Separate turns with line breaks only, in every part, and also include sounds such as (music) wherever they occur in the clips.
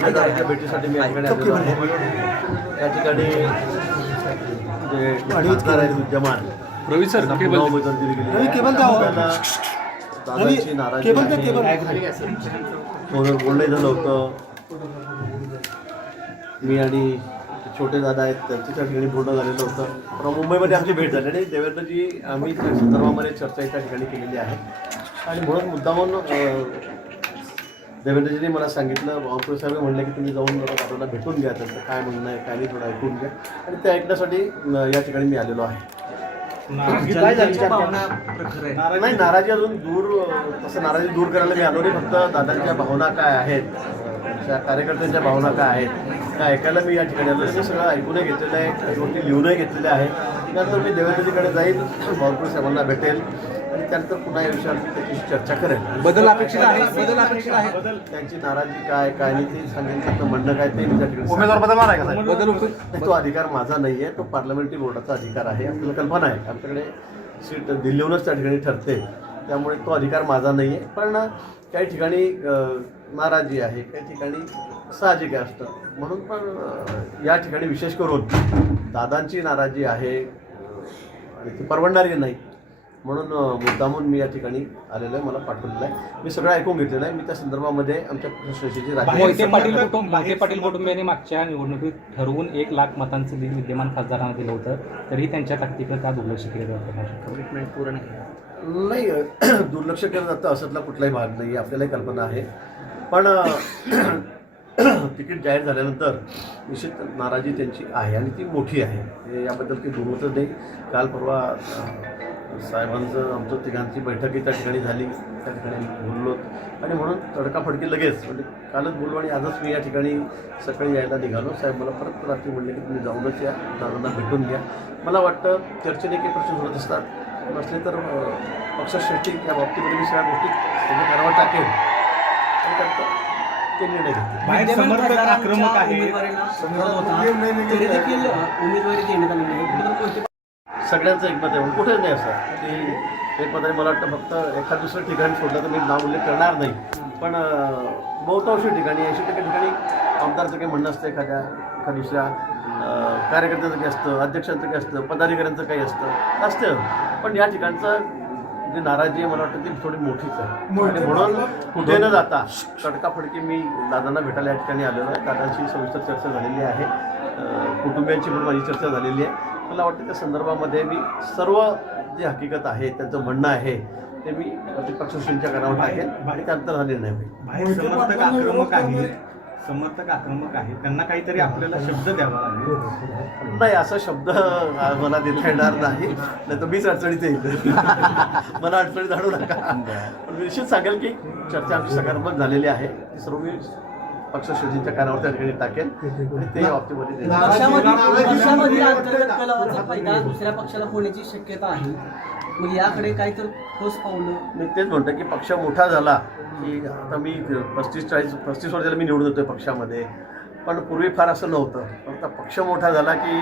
भेटीसाठी मी या ठिकाणी विद्यमान
रवी सर
दिली गेली.
केबल हो.
दादांची नाराजी. फोनवर बोलणं झालं होतं मी आणि छोटे दादा आहेत त्यांच्या त्या ठिकाणी बोलणं झालेलं होतं पण मुंबईमध्ये आमची भेट झाली आणि देवेंद्रजी आम्ही त्या संदर्भामध्ये चर्चा त्या ठिकाणी केलेली आहे आणि म्हणून मुद्दामून देवेंद्रजींनी मला सांगितलं बावनकुळे साहेब म्हणले की तुम्ही जाऊन दादांना भेटून घ्या त्यांचं काय म्हणणं आहे काय नाही थोडं ऐकून घ्या. आणि ते ऐकण्यासाठी या ठिकाणी मी आलेलो आहे. नाही नाराजी अजून दूर तसं नाराजी दूर करायला मी आलो नाही फक्त दादांच्या भावना काय आहेत त्या कार्यकर्त्यांच्या भावना काय आहेत त्या ऐकायला मी या ठिकाणी आलो ते सगळं ऐकूनही घेतलेलं आहे गोष्टी लिहूनही घेतलेल्या आहे. त्यानंतर मी देवेंद्रजीकडे जाईल बावनकुळे साहेबांना भेटेल. आणि त्यानंतर पुन्हा या विषयावर त्याच्याशी चर्चा करेल.
बदल अपेक्षित आहे बदल अपेक्षित आहे.
त्यांची नाराजी काय काय नाही ते सांगेल त्यांचं म्हणणं काय ते मी त्या ठिकाणी
उमेदवार. बदलणार आहे का साहेब?
बदल
नाही, तो अधिकार माझा नाही आहे तो पार्लमेंटरी बोर्डाचा अधिकार आहे आपल्याला कल्पना आहे. आमच्याकडे सीट दिल्लीहूनच त्या ठिकाणी ठरते. त्यामुळे तो अधिकार माझा नाही आहे पण काही ठिकाणी अं, नाराजी आहे काही ठिकाणी साहजिक आहे असतं. म्हणून पण अं, या ठिकाणी विशेष करून दादांची नाराजी आहे आणि ती परवडणारी नाही. म्हणून मुद्दामून मी या ठिकाणी आलेलो आहे मला पाठवलेलं आहे. मी सगळं ऐकून घेतलेलं आहे. मी त्या संदर्भामध्ये आमच्या
मोहिते पाटील कुटुंब मोहिते पाटील कुटुंबियांनी मागच्या निवडणुकीत ठरवून एक लाख मतांचं बिल विद्यमान खासदारांना दिलं होतं. तरीही त्यांच्या ताकदीकडे का दुर्लक्ष केलं जातं. कमिटमेंट पूर्ण केलं
नाही (clears throat) दुर्लक्ष केलं जातं असतला कुठलाही भाग नाही आपल्यालाही कल्पना आहे. पण (clears throat) तिकीट जाहीर झाल्यानंतर निश्चित नाराजी त्यांची आहे आणि ती मोठी आहे. हे याबद्दल काही दुमतच नाही. काल परवा साहेबांचं आमचं तिघांची बैठकही त्या ठिकाणी झाली. त्या ठिकाणी बोललो. आणि म्हणून तडकाफडकी लगेच म्हणजे कालच बोललो आणि आजच मी या ठिकाणी सकाळी यायला निघालो. साहेब मला परत रात्री म्हणले की तुम्ही जाऊनच या दादांना भेटून घ्या. मला वाटतं चर्चेने काही प्रश्न होत असतात नसले तर पक्षश्रेष्ठी या बाबतीमध्ये मी सगळ्या गोष्टी त्याच्या करावा टाकेल ते निर्णय घेतील.
बाहेर समर्थक आक्रमक आहे
तरी देखील उमेदवारी देण्यात आलेली आहे.
सगळ्यांचं एकमत आहे. म्हणून कुठेच नाही असं. की एकमत आहे. मला वाटतं फक्त एखाद दुसरं ठिकाण सोडलं तर मी नाव उल्लेख करणार नाही. पण बहुतांशी ठिकाणी ऐंशी टक्के ठिकाणी आमदारचं काही म्हणणं असतं एखाद्या एखाद्या दुसऱ्या कार्यकर्त्याचं काही असतं अध्यक्षांचं काही असतं पदाधिकाऱ्यांचं काही असतं असतं. पण या ठिकाणचं जी नाराजी आहे मला वाटतं ती थोडी मोठीच आहे. म्हणून कुठे न जाता तडकाफडकी मी दादांना भेटायला या ठिकाणी आलेलो आहे. दादांशी सविस्तर चर्चा झालेली आहे. कुटुंबियांची पण माझी चर्चा झालेली आहे. मला वाटतं त्या संदर्भामध्ये मी सर्व जे हकीकत आहे त्यांचं म्हणणं आहे ते मी पक्षश्रेणीच्या कानावर टाकेल आणि त्यानंतर हा निर्णय होईल.
बाहेर समर्थक आक्रमक आहेत. समर्थक आक्रमक आहेत. त्यांना काहीतरी आपल्याला शब्द द्यावा लागेल.
नाही असा शब्द मला देता येणार नाही. नाही तर मीच अडचणीत येईल. (laughs) मला अडचणीत आणू नका. पण निश्चित सांगेल की चर्चा आमची सकारात्मक झालेली आहे. ती सर्व मी पक्षश्रेणीच्या कानावर त्या ठिकाणी टाकेल आणि ते बाबतीमध्ये
अंतर्गत फायदा दुसऱ्या पक्षाला होण्याची शक्यता आहे. मग याकडे काय तर ठोस पावलं
मी तेच म्हणतो की पक्ष मोठा झाला की आता मी पस्तीस चाळीस पस्तीस वर्षाला मी निवडून येतोय पक्षामध्ये. पण पूर्वी फार असं नव्हतं. फक्त पक्ष मोठा झाला की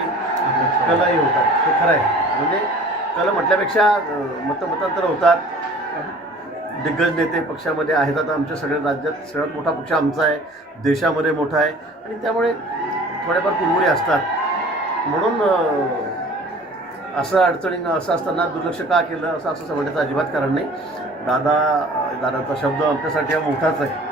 कलही होतात. हे खरं आहे. म्हणजे कल म्हटल्यापेक्षा मतमतांतर होतात. दिग्गज नेते पक्षामध्ये आहेत. आता आमच्या सगळ्या राज्यात सगळ्यात मोठा पक्ष आमचा आहे. देशामध्ये मोठा आहे. आणि त्यामुळे थोड्याफार कुरमुरे असतात. म्हणून असं अडचणीनं असं असताना दुर्लक्ष का केलं असं असं म्हणण्याचं अजिबात कारण नाही. दादा दादाचा शब्द आमच्यासाठी हा मोठाच आहे.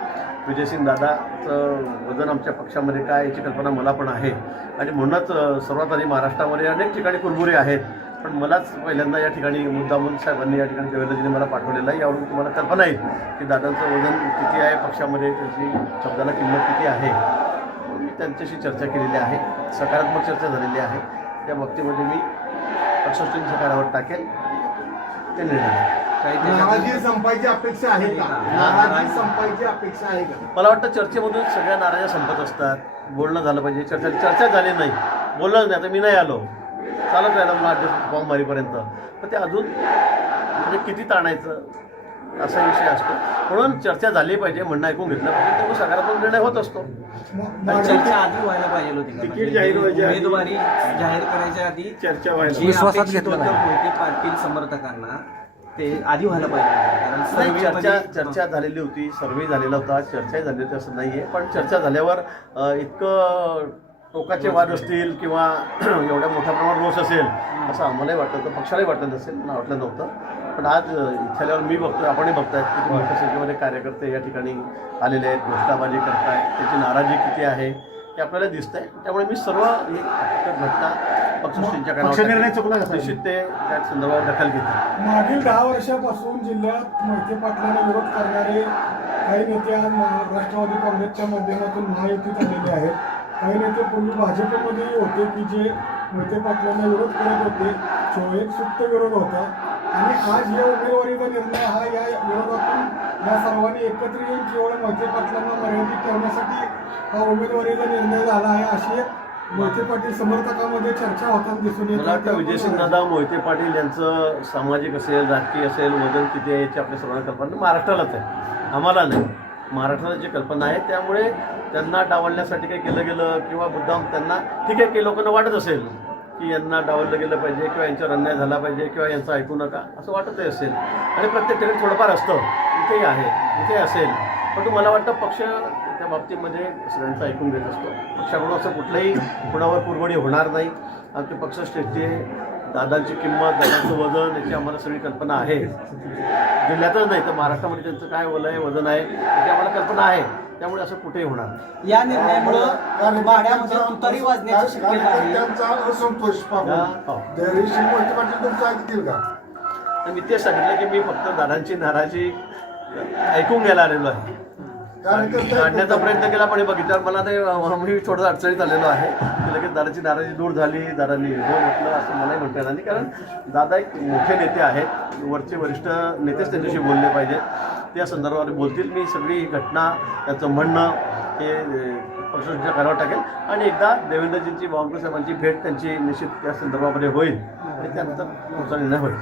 विजयसिंग दादाचं वजन आमच्या पक्षामध्ये काय याची कल्पना मला पण आहे. आणि म्हणूनच सर्वात आधी महाराष्ट्रामध्ये अनेक ठिकाणी कुरमुरे आहेत. पण मलाच पहिल्यांदा या ठिकाणी मुद्दामून साहेबांनी या ठिकाणी देवेंद्रजीने मला पाठवलेलं आहे. यावरून तुम्हाला कल्पना येईल की दादांचं वजन किती आहे पक्षामध्ये त्याची शब्दाला किंमत किती आहे मी त्यांच्याशी चर्चा केलेली आहे. सकारात्मक चर्चा झालेली आहे. त्या बाबतीमध्ये मी पक्षश्रेणीच्या कानावर टाकेल. ते निर्णय.
नाराजी संपायची अपेक्षा आहे का? नाराजी संपायची अपेक्षा आहे का?
मला वाटतं चर्चेमधून सगळ्या नाराज्या संपत असतात. बोलणं झालं पाहिजे. चर्चा चर्चा झाली नाही. बोललं नाही आता मी नाही आलो. चालत राहिलं मला अध्यक्ष फॉर्म मारीपर्यंत. पण ते अजून म्हणजे किती ताणायचं असा विषय असतो. म्हणून चर्चा झाली पाहिजे म्हणणं ऐकून घेतलं पाहिजे. तेव्हा सकारात्मक निर्णय होत असतो.
चर्चा आधी व्हायला पाहिजे होती?
तिकीट जाहीर व्हायच्या आधी-
उमेदवारी जाहीर करायच्या आधी
चर्चा व्हायला.
मोहिते पाटील समर्थकांना
ते आधी व्हायला पाहिजे
चर्चा चर्चा झालेली होती. सर्वे झालेला होता. चर्चाही झाली होती असं नाही आहे पण चर्चा झाल्यावर इतकं टोकाचे वाद असतील किंवा (clears throat) एवढ्या मोठ्या प्रमाणात रोष असेल असं आम्हालाही वाटलं होतं. पक्षालाही वाटलं नसेल मला वाटलं नव्हतं. पण आज अ, इथे आल्यावर मी बघतोय आपणही बघतायत किती मोठ्या संख्येमध्ये कार्यकर्ते या ठिकाणी आलेले आहेत घोषणाबाजी करतायत त्याची नाराजी किती आहे हे आपल्याला दिसतंय. त्यामुळे मी सर्व ही घटना
कसा?
निश्चित ते त्या संदर्भात दखल घेतील.
मागील दहा वर्षापासून जिल्ह्यात मोहिते पाटलांना विरोध करणारे काही नेते आज राष्ट्रवादी काँग्रेसच्या माध्यमातून महायुतीत आलेले आहेत. काही नेते पूर्वी भाजपमध्येही होते की जे मोहिते पाटलांना विरोध करत होते जो एक सुप्त विरोध होता. आणि आज या उमेदवारीचा निर्णय हा या विरोधातून या सर्वांनी एकत्र येऊन केवळ मोहिते पाटलांना मर्यादित ठेवण्यासाठी हा उमेदवारीचा निर्णय झाला आहे अशी एक मोहिते पाटील समर्थकामध्ये चर्चा होताना दिसून येत.
मला वाटतं विजयसिंग दादा मोहिते पाटील यांचं सामाजिक असेल राजकीय असेल वजन किती आहे याची आपल्या सर्वांना कल्पना. महाराष्ट्रालाच आहे. आम्हाला नाही. महाराष्ट्राला जी कल्पना आहे त्यामुळे त्यांना डावलण्यासाठी काही केलं गेलं किंवा मुद्दाम त्यांना ठीक आहे काही लोकांना वाटत असेल की यांना डावललं गेलं पाहिजे किंवा यांच्यावर अन्याय झाला पाहिजे किंवा यांचं ऐकू नका असं वाटतही असेल. आणि प्रत्येक ठिकाणी थोडंफार असतं इथेही आहे इथे असेल. परंतु मला वाटतं पक्ष त्या बाबतीमध्ये सगळ्यांचं ऐकून घेत असतो. पक्षाकडून असं कुठलंही कुणावर पुरवणी होणार नाही. आमचे पक्षश्रेष्ठी आहे. दादांची किंमत दादांचं वजन याची आम्हाला सगळी कल्पना आहे. जिल्ह्यातच नाही तर महाराष्ट्रामध्ये त्यांचं काय वलय आहे वजन आहे याची आम्हाला कल्पना आहे. त्यामुळे असं कुठेही होणार नाही.
या निर्णयामुळं माड्यामध्ये तुतारी वाजण्याची शक्यता आहे.
कार्यकर्त्यांचा असंतोष पाहून
हा, हो.
धैर्यशील मोहिते पाटील तुमचं ऐकतील का?
तर मी तेच सांगितलं की मी फक्त दादांची नाराजी ऐकून घ्यायला आलेलो आहे. काढण्याचा प्रयत्न केला पण हे बघितल्यावर मला ते मी थोडंसं अडचणीत आलेलो आहे. की लगेच दादाची नाराजी दूर झाली दादांनी हो म्हटलं असं मलाही म्हणता येणार नाही. कारण दादा एक मोठे नेते आहेत. वरचे वरिष्ठ नेतेच त्यांच्याशी बोलले पाहिजेत त्या संदर्भात बोलतील. मी सगळी ही घटना त्याचं म्हणणं हे पक्षाच्या कानावर टाकेल. आणि एकदा देवेंद्रजींची बावनकुळे साहेबांची भेट त्यांची निश्चित त्या संदर्भामध्ये होईल. आणि त्यानंतर पुढचा निर्णय होईल.